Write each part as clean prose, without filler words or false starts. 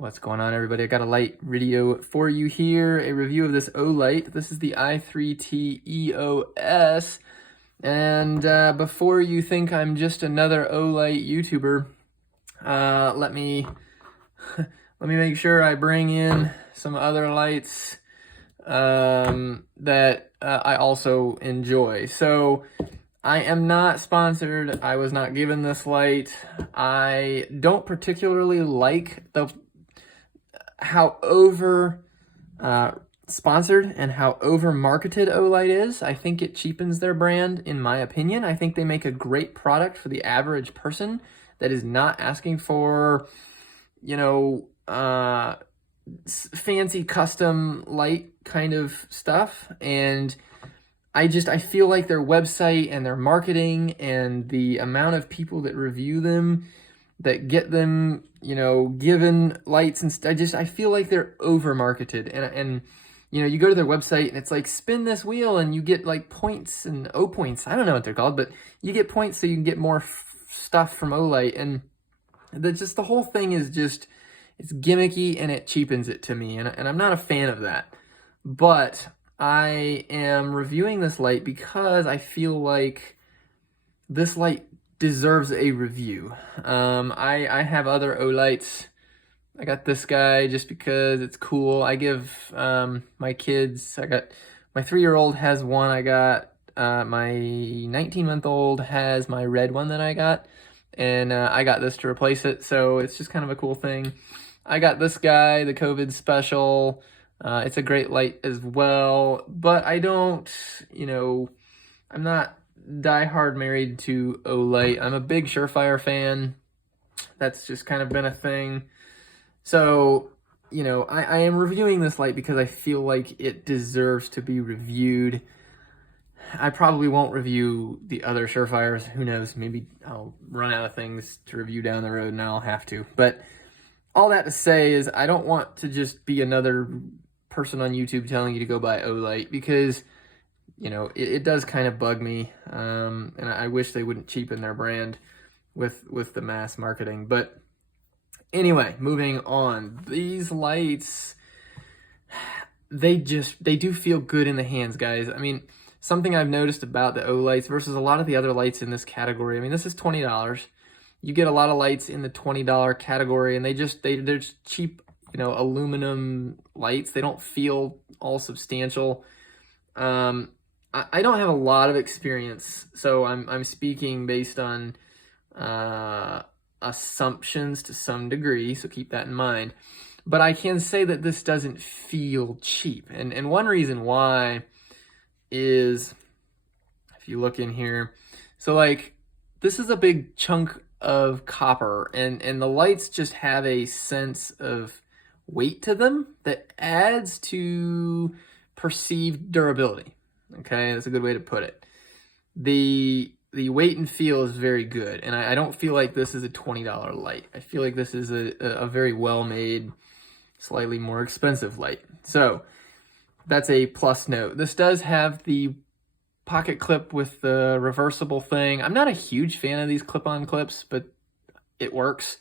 What's going on, everybody? I got a light video for you here, a review of this Olight. This is the i3T EOS. And before you think I'm just another Olight YouTuber, let me make sure I bring in some other lights that I also enjoy. So I am not sponsored. I was not given this light. I don't particularly like how over sponsored and how over marketed Olight is. I think it cheapens their brand, in my opinion. I think they make a great product for the average person that is not asking for, you know, fancy custom light kind of stuff. And I feel like their website and their marketing and the amount of people that review them, that get them, you know, given lights and I feel like they're over marketed. And you know, you go to their website and it's like, spin this wheel and you get like points and O points. I don't know what they're called, but you get points so you can get more stuff from Olight. And the whole thing is just, it's gimmicky and it cheapens it to me. And I'm not a fan of that. But I am reviewing this light because I feel like this light deserves a review. I have other Olights. I got this guy just because it's cool. I give my kids, I got my 3-year-old has one. I got my 19-month-old has my red one that I got, and I got this to replace it. So it's just kind of a cool thing. I got this guy, the COVID special. It's a great light as well, but I don't, you know, I'm not diehard married to Olight. I'm a big Surefire fan. That's just kind of been a thing. So, you know, I am reviewing this light because I feel like it deserves to be reviewed. I probably won't review the other Surefires. Who knows? Maybe I'll run out of things to review down the road and I'll have to. But all that to say is I don't want to just be another person on YouTube telling you to go buy Olight, because you know, it does kind of bug me, and I wish they wouldn't cheapen their brand with the mass marketing. But anyway, moving on. These lights, they do feel good in the hands, guys. I mean, something I've noticed about the Olights versus a lot of the other lights in this category, I mean, this is $20. You get a lot of lights in the $20 category, and they're just cheap, you know, aluminum lights. They don't feel all substantial. I don't have a lot of experience, so I'm speaking based on assumptions to some degree, so keep that in mind. But I can say that this doesn't feel cheap, and one reason why is, if you look in here, so like this is a big chunk of copper, and the lights just have a sense of weight to them that adds to perceived durability. Okay, that's a good way to put it. The weight and feel is very good, and I don't feel like this is a $20 light. I feel like this is a very well-made, slightly more expensive light. So that's a plus note. This does have the pocket clip with the reversible thing. I'm not a huge fan of these clip-on clips, but it works.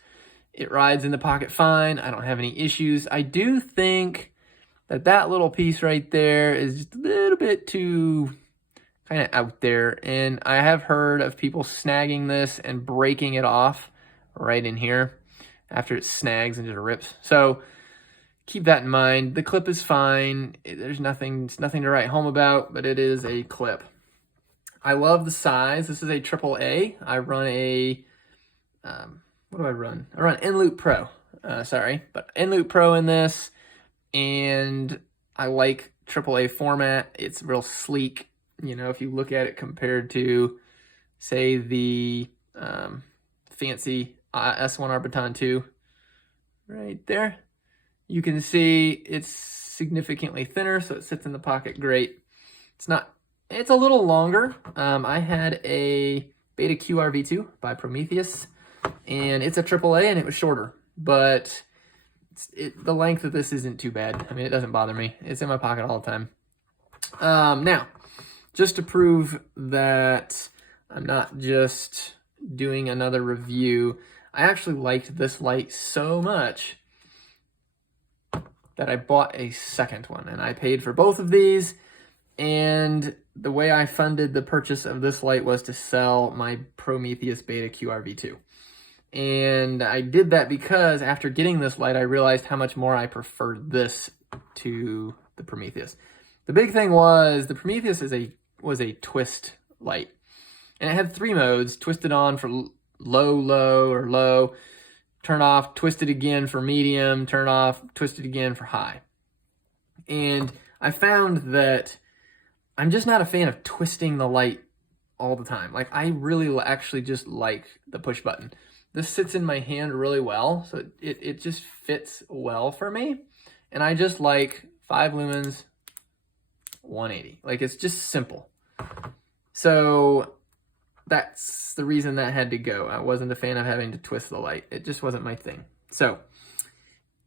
It rides in the pocket fine. I don't have any issues. I do think that little piece right there is just a little bit too kind of out there. And I have heard of people snagging this and breaking it off right in here after it snags and just rips. So keep that in mind. The clip is fine. It's nothing to write home about, but it is a clip. I love the size. This is a AAA. I run a, what do I run? I run N-Loop Pro. But N-Loop Pro in this. And I like AAA format. It's real sleek. You know, if you look at it compared to, say, the fancy S1 Arbiton 2, right there, you can see it's significantly thinner, so it sits in the pocket great. It's a little longer. I had a Beta QRV2 by Prometheus, and it's a AAA, and it was shorter, but the length of this isn't too bad. I mean, it doesn't bother me. It's in my pocket all the time. Now, just to prove that I'm not just doing another review, I actually liked this light so much that I bought a second one, and I paid for both of these. And the way I funded the purchase of this light was to sell my Prometheus Beta QRV2. And I did that because after getting this light, I realized how much more I preferred this to the Prometheus. The big thing was the Prometheus was a twist light. And it had 3 modes: twisted on for low, low, or low, turn off, twist it again for medium, turn off, twist it again for high. And I found that I'm just not a fan of twisting the light all the time. Like, I really actually just like the push button. This sits in my hand really well, so it just fits well for me. And I just like 5 lumens, 180. Like, it's just simple. So that's the reason that had to go. I wasn't a fan of having to twist the light. It just wasn't my thing. So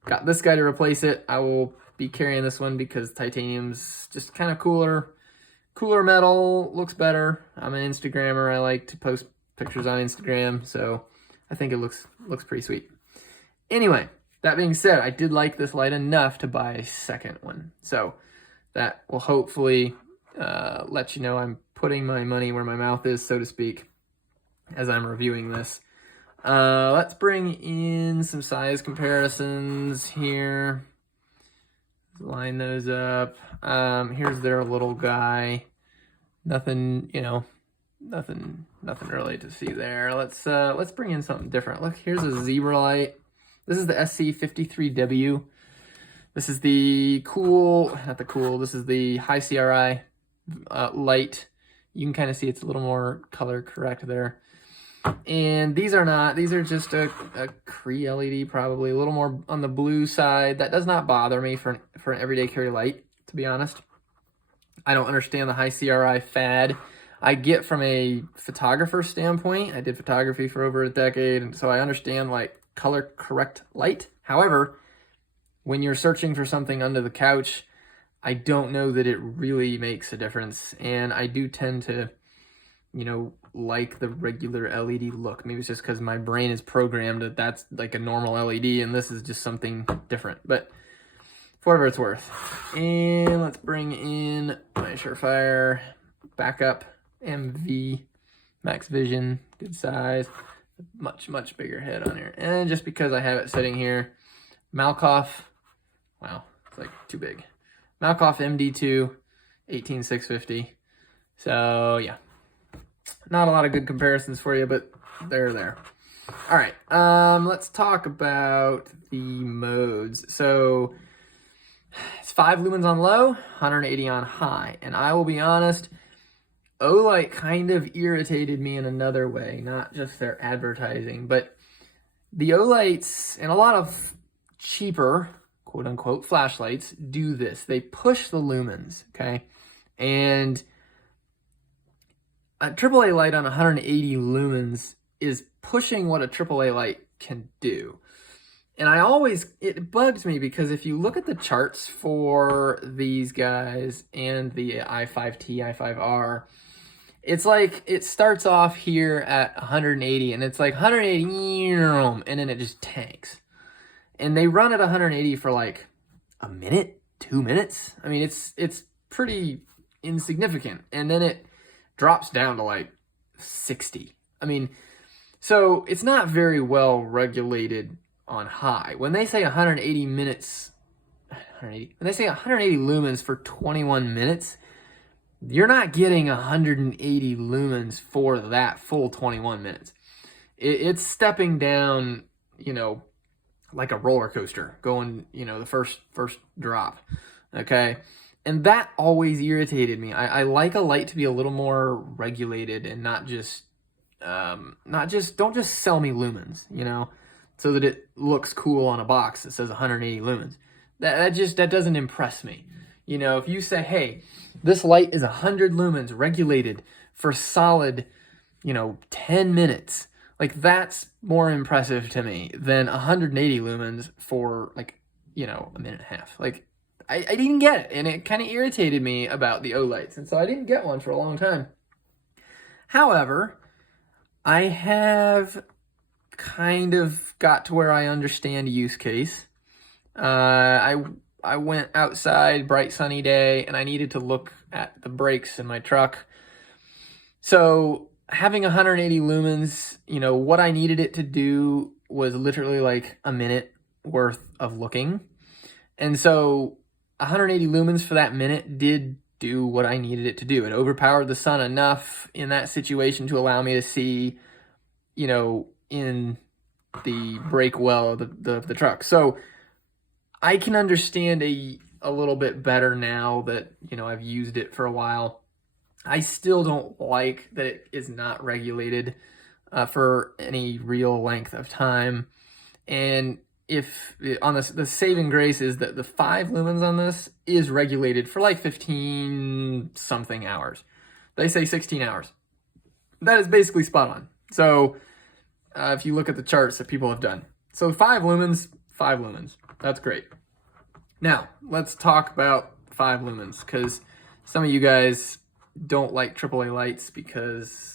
got this guy to replace it. I will be carrying this one because titanium's just kind of cooler metal, looks better. I'm an Instagrammer. I like to post pictures on Instagram, so I think it looks pretty sweet. Anyway, that being said, I did like this light enough to buy a second one. So that will hopefully let you know I'm putting my money where my mouth is, so to speak, as I'm reviewing this. Let's bring in some size comparisons here. Line those up. Here's their little guy. Nothing, nothing really to see there. Let's bring in something different. Look, here's a zebra light. This is the SC53W. This is the this is the high CRI light. You can kind of see it's a little more color correct there. And these are not, these are just a Cree LED, probably a little more on the blue side. That does not bother me for an everyday carry light, to be honest. I don't understand the high CRI fad. I get from a photographer standpoint. I did photography for over a decade, and so I understand like color correct light. However, when you're searching for something under the couch, I don't know that it really makes a difference. And I do tend to, like the regular LED look. Maybe it's just because my brain is programmed that that's like a normal LED and this is just something different. But for whatever it's worth. And let's bring in my Surefire backup MV Max Vision. Good size. Much bigger head on here. And just because I have it sitting here, Malkoff. Wow, it's like too big. Malkoff MD2 18650. So yeah, not a lot of good comparisons for you, but they're there. All right, let's talk about the modes. So it's 5 lumens on low, 180 on high. And I will be honest, Olight kind of irritated me in another way, not just their advertising, but the Olights and a lot of cheaper, quote unquote, flashlights do this. They push the lumens, okay? And a AAA light on 180 lumens is pushing what a AAA light can do. And it bugs me because if you look at the charts for these guys and the i5T, i5R, it's like it starts off here at 180 and it's like 180 and then it just tanks. And they run at 180 for like a minute, 2 minutes. I mean, it's pretty insignificant. And then it drops down to like 60. I mean, so it's not very well regulated on high. When they say 180 minutes, when they say 180 lumens for 21 minutes, you're not getting 180 lumens for that full 21 minutes. It's stepping down, like a roller coaster going, the first drop. Okay. And that always irritated me. I like a light to be a little more regulated and not just don't just sell me lumens, so that it looks cool on a box that says 180 lumens. That doesn't impress me. If you say, hey, this light is 100 lumens regulated for solid, 10 minutes, like that's more impressive to me than 180 lumens for like, a minute and a half. Like I didn't get it, and it kind of irritated me about the Olights, and so I didn't get one for a long time. However, I have kind of got to where I understand use case. I I went outside, bright sunny day, and I needed to look at the brakes in my truck. So having 180 lumens, what I needed it to do was literally like a minute worth of looking. And so 180 lumens for that minute did do what I needed it to do. It overpowered the sun enough in that situation to allow me to see, in the brake well of the truck. So I can understand a little bit better now that, I've used it for a while. I still don't like that it is not regulated for any real length of time. And if on the saving grace is that the 5 lumens on this is regulated for like 15 something hours. They say 16 hours. That is basically spot on. So if you look at the charts that people have done. So 5 lumens, 5 lumens. That's great. Now, let's talk about 5 lumens, because some of you guys don't like AAA lights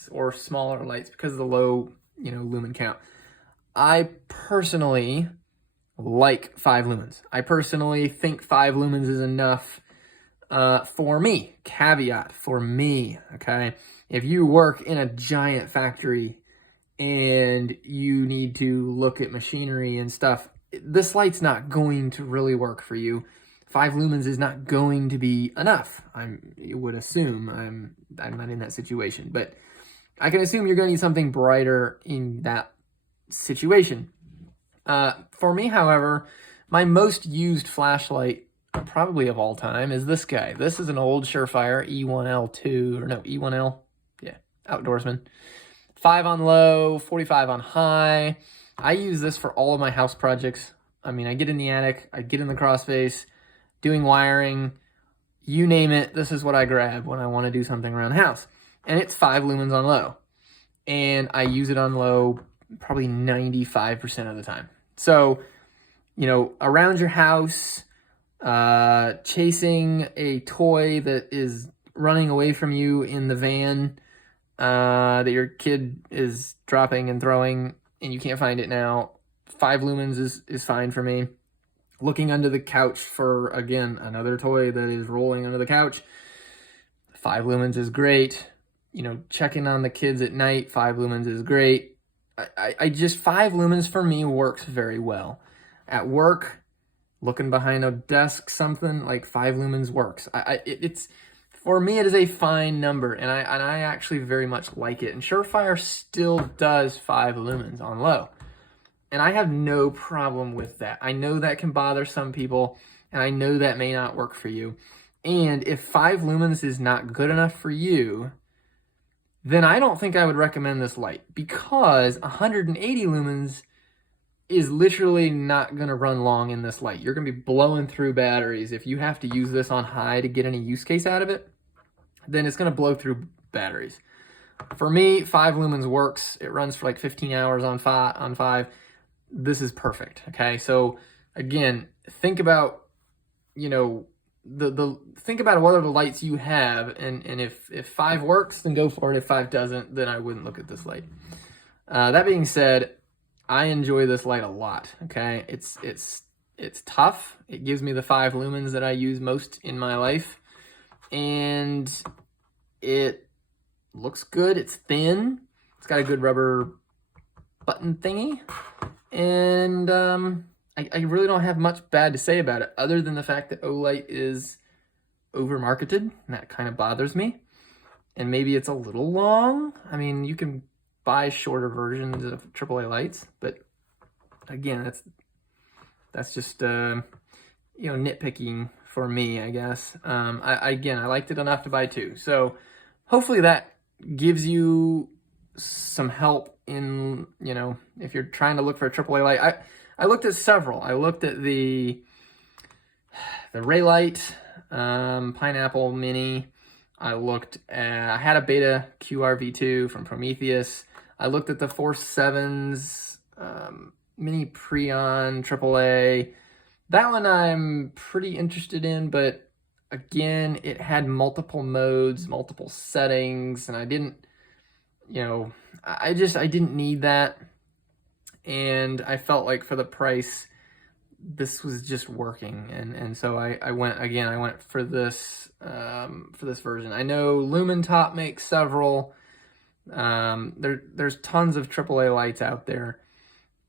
or smaller lights because of the low, lumen count. I personally like 5 lumens. I personally think 5 lumens is enough for me. Caveat, for me, okay? If you work in a giant factory and you need to look at machinery and stuff, this light's not going to really work for you. 5 lumens is not going to be enough. I would assume. I'm not in that situation, but I can assume you're going to need something brighter in that situation. For me, however, my most used flashlight, probably of all time, is this guy. This is an old Surefire E1L, yeah, Outdoorsman. 5 on low, 45 on high. I use this for all of my house projects. I mean, I get in the attic, I get in the crossface, doing wiring, you name it, this is what I grab when I want to do something around the house. And it's 5 lumens on low. And I use it on low probably 95% of the time. So, around your house, chasing a toy that is running away from you in the van that your kid is dropping and throwing and you can't find it now, 5 lumens is fine for me. Looking under the couch for, again, another toy that is rolling under the couch, 5 lumens is great. Checking on the kids at night, 5 lumens is great. I just, 5 lumens for me works very well. At work, looking behind a desk, something like 5 lumens works. It's for me, it is a fine number, and I actually very much like it. And Surefire still does 5 lumens on low. And I have no problem with that. I know that can bother some people, and I know that may not work for you. And if 5 lumens is not good enough for you, then I don't think I would recommend this light, because 180 lumens is literally not going to run long in this light. You're going to be blowing through batteries. If you have to use this on high to get any use case out of it, then it's going to blow through batteries. For me, 5 lumens works. It runs for like 15 hours on 5. This is perfect. Okay, so again, think about think about what are the lights you have, and if 5 works, then go for it. If 5 doesn't, then I wouldn't look at this light. That being said, I enjoy this light a lot. Okay, it's tough. It gives me the 5 lumens that I use most in my life, and it looks good. It's thin. It's got a good rubber button thingy, and I really don't have much bad to say about it, other than the fact that Olight is over-marketed, and that kind of bothers me. And maybe it's a little long. I mean, you can buy shorter versions of AAA lights, but again, that's just nitpicking for me, I guess. I liked it enough to buy 2. So hopefully that gives you some help in, if you're trying to look for a AAA light. I looked at several. I looked at the Raylight, Pineapple Mini. I had a Beta QRV2 from Prometheus. I looked at the Force 7's Mini Preon AAA. That one I'm pretty interested in, but again, it had multiple modes, multiple settings, and I didn't, I didn't need that. And I felt like for the price, this was just working, and so I went for this version. I know Lumen Top makes several. There's tons of AAA lights out there,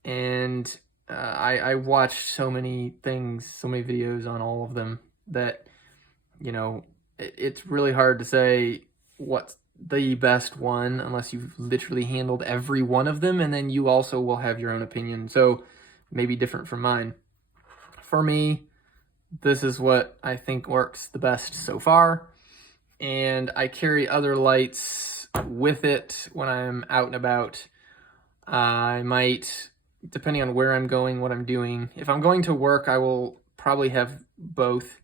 and I watched so many things, so many videos on all of them that, you know, it's really hard to say what's the best one unless you've literally handled every one of them, and then you also will have your own opinion, so maybe different from mine. For me, this is what I think works the best so far, and I carry other lights with it when I'm out and about. I might, depending on where I'm going, what I'm doing. If I'm going to work, I will probably have both,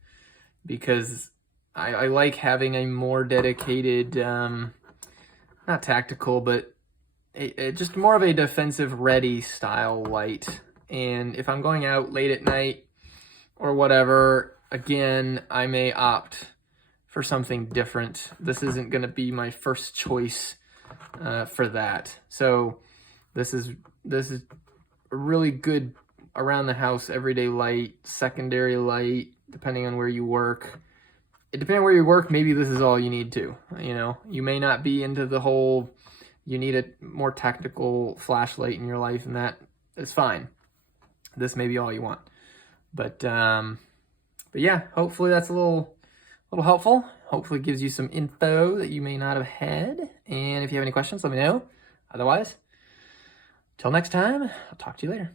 because I like having a more dedicated, not tactical, but just more of a defensive ready style light. And if I'm going out late at night or whatever, again, I may opt for something different. This isn't going to be my first choice for that. So this is a really good around the house everyday light, secondary light, depending on where you work. Depending on where you work, maybe this is all you need too. You know, you may not be into the whole, you need a more tactical flashlight in your life, and that is fine. This may be all you want. But yeah, hopefully that's a little helpful. Hopefully it gives you some info that you may not have had. And if you have any questions, let me know. Otherwise, till next time, I'll talk to you later.